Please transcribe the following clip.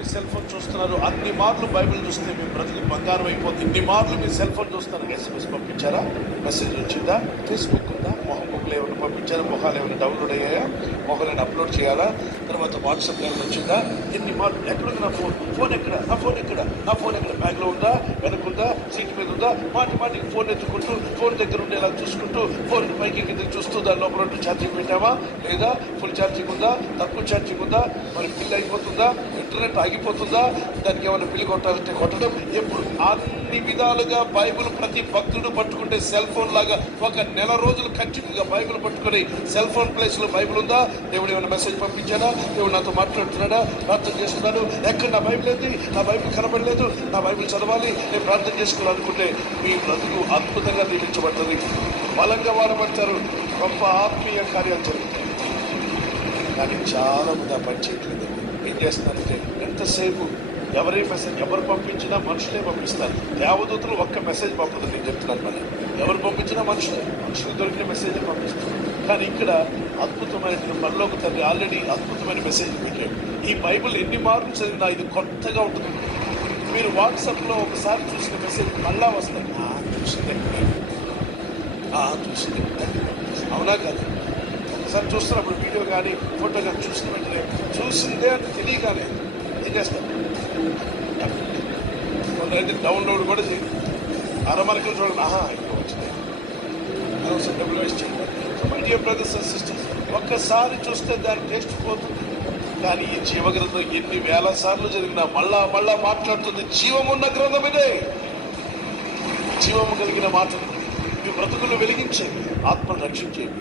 మీ cell phone చూస్తున్నారు? అన్ని మార్లు బైబిల్ చూస్తే మీ బ్రతుకు బంగారం అయిపోతుంది. ఇన్ని మార్లు మీ సెల్ ఫోన్ చూస్తారు. SMS పంపించారా? మెసేజ్ వచ్చిందా? ఫేస్బుక్ ఉందా? మొహం బుక్లు ఏమైనా పంపించారా? మొహాలు ఏమైనా డౌన్లోడ్ అయ్యాయా? మొహాలను అప్లోడ్ చేయాలా? తర్వాత వాట్సాప్ ఏమైనా వచ్చిందా? ఎన్ని మార్లు ఎక్కడుంది నా ఫోన్? ఫోన్ ఎక్కడ? నా ఫోన్ ఎక్కడ? నా ఫోన్ ఎక్కడ? బ్యాగ్లో ఉందా? వెనుకుందా? సీట్ మీద ఉందా? మాటికి ఫోన్ ఎత్తుకుంటూ ఫోన్ దగ్గర ఉండేలా చూసుకుంటూ ఫోన్ పైకి కిందకి చూస్తూ దాని లోపల ఛార్జింగ్ పెట్టామా లేదా? ఫుల్ ఛార్జింగ్ ఉందా? తక్కువ ఛార్జింగ్ ఉందా? మరి బిల్ అయిపోతుందా? ఇంటర్నెట్ ఆగిపోతుందా? దానికి ఏమైనా బిల్లు కొట్టాలంటే కొట్టడం ఎప్పుడు? అన్ని విధాలుగా బైబిల్ ప్రతి భక్తుడు పట్టుకుంటే సెల్ ఫోన్ లాగా ఒక నెల రోజులు కంటిన్యూగా బైబిల్ పట్టుకుని సెల్ ఫోన్ ప్లేస్ లో బైబిల్ ఉందా? దేవుడు ఏమైనా మెసేజ్ పంపించాడా? దేవుడు నాతో మాట్లాడుతున్నాడా? ప్రార్థన చేస్తున్నాడు. ఎక్కడ నా బైబిల్ ఏంటి? నా బైబిల్ కనబడలేదు. నా బైబిల్ చదవాలి, నేను ప్రార్థన చేసుకోవాలనుకుంటే మీ బ్రతుకు అద్భుతంగా దీవించబడుతుంది. బలంగా వాడబడతారు. గొప్ప ఆత్మీయ కార్యాలు జరుగుతాయి. కానీ చాలా మంది ఆ పని చేయట్లేదు. ఏం చేస్తున్నారంటే ఎంతసేపు ఎవరి మెసేజ్ ఎవరు పంపించినా మనుషులే పంపిస్తారు. దేవదూతలు ఒక్క మెసేజ్ పంపదు. నేను చెప్తున్నాను. మరి ఎవరు పంపించినా మనుషులు దొరికిన మెసేజ్ పంపిస్తారు. కానీ ఇక్కడ అద్భుతమైన పరలోక తండ్రి ఆల్రెడీ అద్భుతమైన మెసేజ్ పెట్టాడు. ఈ బైబిల్ ఎన్ని మార్లు చదివినా ఇది కొత్తగా ఉంటుంది. మీరు వాట్సాప్లో ఒకసారి చూసిన మెసేజ్ మళ్ళా వస్తాయి. చూసింది అవునా కాదు? ఒకసారి చూస్తున్నప్పుడు వీడియో కానీ ఫోటో కానీ చూసిన వెంటనే చూసిందే అని తెలియగానే ఏం చేస్తారు? కొందరైతే డౌన్లోడ్ కూడా చేయండి. అరమరకలు చూడండి. ఇంకా వచ్చినాయి. అనవసరం డబ్బులు వేస్ట్ చేయండి. My dear brothers and sisters, ఒక్కసారి చూస్తే దాని టేస్ట్ పోతుంది. కానీ ఈ జీవగ్రంథం ఎన్ని వేల సార్లు జరిగినా మళ్ళా మాట్లాడుతుంది. జీవమున్న గ్రంథం ఇదే. జీవము కలిగిన మాటలు మీ బ్రతుకులు వెలిగించేవి, ఆత్మను రక్షించేవి.